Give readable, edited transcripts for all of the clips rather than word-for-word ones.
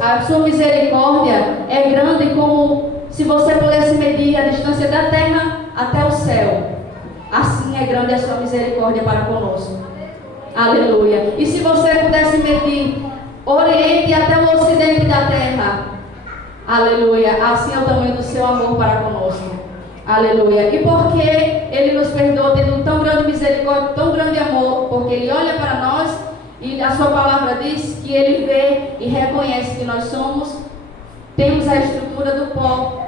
A sua misericórdia é grande como se você pudesse medir a distância da terra até o céu. Assim é grande a sua misericórdia para conosco. Aleluia. E se você pudesse medir o Oriente até o Ocidente da terra, aleluia, assim é o tamanho do seu amor para conosco. Aleluia. E porque Ele nos perdoa, tendo tão grande misericórdia, tão grande amor, porque Ele olha para nós e a sua palavra diz que Ele vê e reconhece que nós temos a estrutura do pó.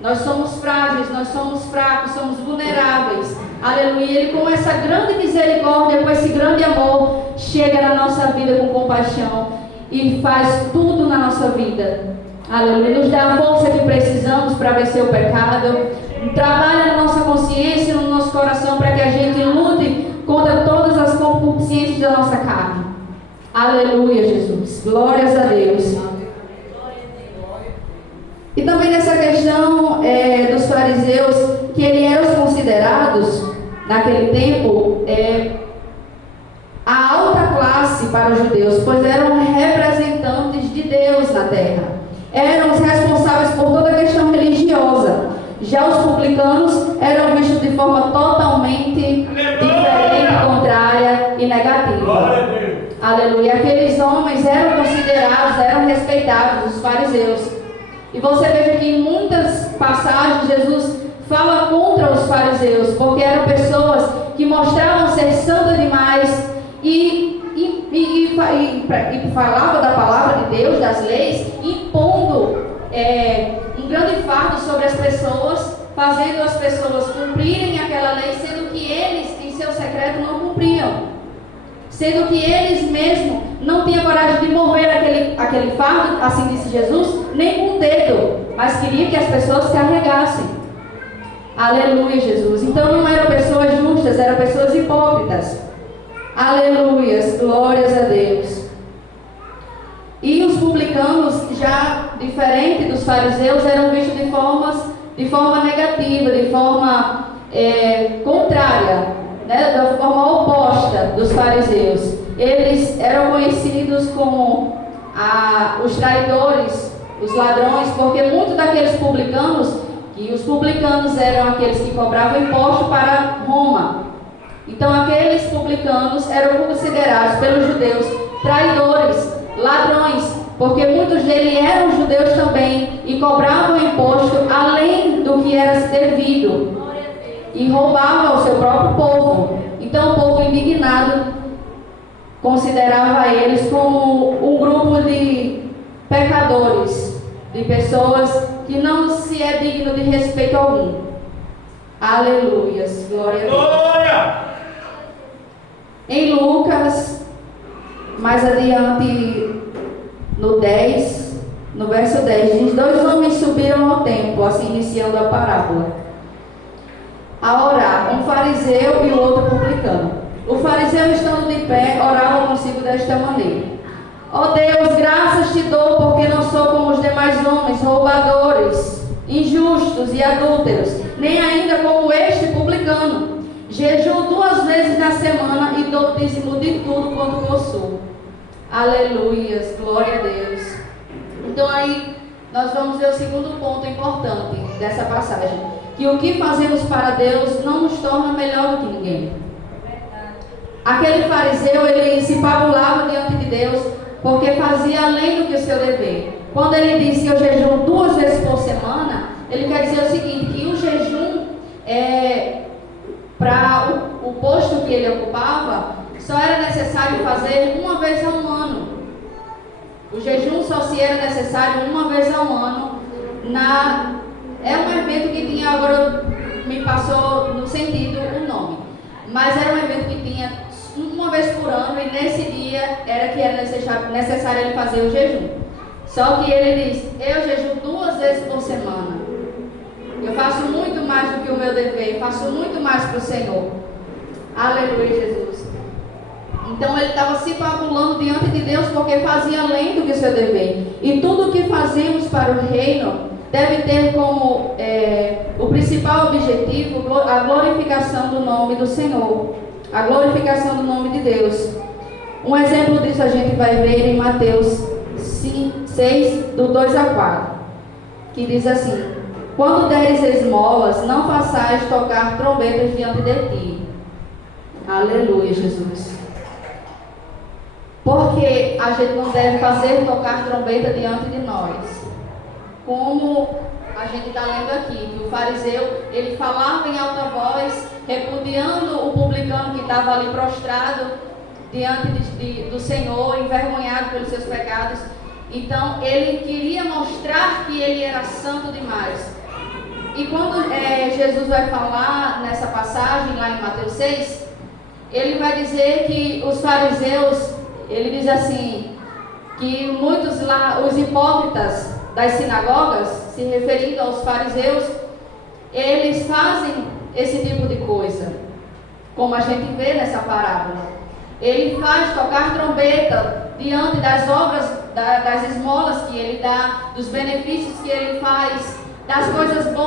Nós somos frágeis, nós somos fracos, somos vulneráveis. Aleluia. Ele, com essa grande misericórdia, com esse grande amor, chega na nossa vida com compaixão e faz tudo na nossa vida. Aleluia. Nos dá a força que precisamos para vencer o pecado. Trabalha na nossa consciência, no nosso coração, para que a gente lute contra todas as concupiscências da nossa carne. Aleluia, Jesus. Glórias a Deus. E também nessa questão dos fariseus, que eles eram considerados, naquele tempo, a alta classe para os judeus, pois eram representantes de Deus na terra. Eram os responsáveis por toda a questão religiosa. Já os publicanos eram vistos de forma totalmente diferente, contrária e negativa. Aleluia. Aqueles homens eram considerados, eram respeitados, os fariseus. E você veja que em muitas passagens Jesus fala contra os fariseus, porque eram pessoas que mostravam ser santas demais e falava da palavra de Deus, das leis, impondo um grande fardo sobre as pessoas, fazendo as pessoas cumprirem aquela lei, sendo que eles, em seu secreto, não cumpriam. Sendo que eles mesmos não tinham coragem de mover aquele fardo, assim disse Jesus, nem com o dedo, mas queria que as pessoas carregassem. Aleluia, Jesus. Então não eram pessoas justas, eram pessoas hipócritas. Aleluias, glórias a Deus. E os publicanos, já diferente dos fariseus, eram vistos de forma negativa, de forma contrária, né, da forma oposta dos fariseus. Eles eram conhecidos como os traidores, os ladrões, porque muitos daqueles publicanos, que os publicanos eram aqueles que cobravam imposto para Roma. Então aqueles publicanos eram considerados pelos judeus traidores, ladrões, porque muitos deles eram judeus também e cobravam imposto além do que era devido e roubavam ao seu próprio povo. Então o povo indignado considerava eles como um grupo de pecadores, de pessoas que não se é digno de respeito algum. Aleluias, glória a Deus. Glória! Em Lucas, mais adiante, no verso 10, diz: 2 homens subiram ao templo, assim iniciando a parábola, a orar, um fariseu e o outro publicano. O fariseu, estando de pé, orava consigo desta maneira: ó Deus, graças te dou, porque não sou como os demais homens, roubadores, injustos e adúlteros, nem ainda como este publicano. Jejuo 2 vezes na semana e dou dízimo de tudo quanto possuo. Aleluias, glória a Deus. Então aí nós vamos ver o segundo ponto importante dessa passagem, que o que fazemos para Deus não nos torna melhor do que ninguém. Aquele fariseu, ele se pabulava diante de Deus porque fazia além do que o seu dever. Quando ele disse que eu jejuo 2 vezes por semana, ele quer dizer o seguinte, que o jejum para o posto que ele ocupava, só era necessário fazer 1 vez ao ano. O jejum só se era necessário 1 vez ao ano. É um evento que tinha, agora me passou no sentido o nome, mas era um evento que tinha 1 vez por ano, e nesse dia era necessário ele fazer o jejum. Só que ele diz: eu jejuo 2 vezes por semana. Eu faço muito mais do que o meu dever, faço muito mais para o Senhor. Aleluia, Jesus. Então ele estava se pabulando diante de Deus porque fazia além do que o seu dever. E tudo o que fazemos para o reino deve ter como o principal objetivo a glorificação do nome do Senhor, a glorificação do nome de Deus. Um exemplo disso a gente vai ver em Mateus 6, do 2 a 4, que diz assim: quando deres esmolas, não façais tocar trombetas diante de ti. Aleluia, Jesus. Porque a gente não deve fazer tocar trombeta diante de nós. Como a gente está lendo aqui, que o fariseu, ele falava em alta voz, repudiando o publicano que estava ali prostrado diante do Senhor, envergonhado pelos seus pecados. Então, ele queria mostrar que ele era santo demais. E quando Jesus vai falar nessa passagem, lá em Mateus 6, ele vai dizer que os fariseus, ele diz assim, que muitos lá, os hipócritas das sinagogas, se referindo aos fariseus, eles fazem esse tipo de coisa, como a gente vê nessa parábola. Ele faz tocar trombeta diante das obras, das esmolas que ele dá, dos benefícios que ele faz, das coisas boas